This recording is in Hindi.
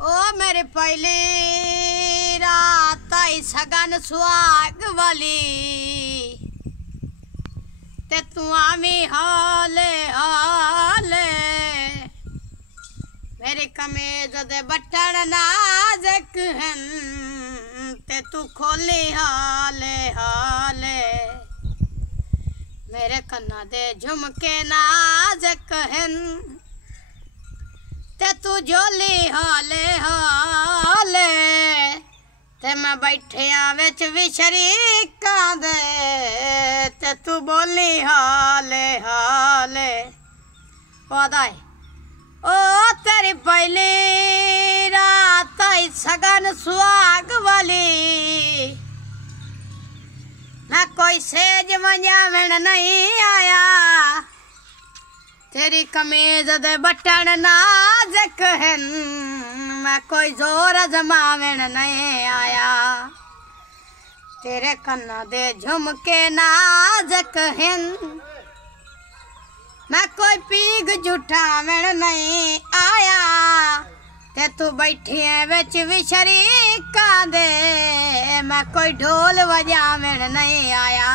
ओ मेरे पहली रात आई सगन सुहाग वाली ते तू आमी हाले हाले मेरे कमीज दे बटन नाज़ुक हन ते तू खोली हाले हाले मेरे कन्ना दे झुमके नाज़ुक हन ते तू झोली हाले हाले ते मैं बैठिया विच विशरीकां दे ते तू बोली हाले हाले वादाई ओ तेरी पहली रात आई सगन सुहाग वाली मैं कोई सेज वंजावण नहीं आया तेरी कमीज दे बटन नाज़ुक हन मैं कोई जोर जमावण नहीं आया तेरे कन्ना दे झुमके नाज़ुक हन मैं कोई पीग जुठावण नहीं आया ते तू बैठी है विच विशरीकां दे मैं कोई ढोल वजावण नहीं आया।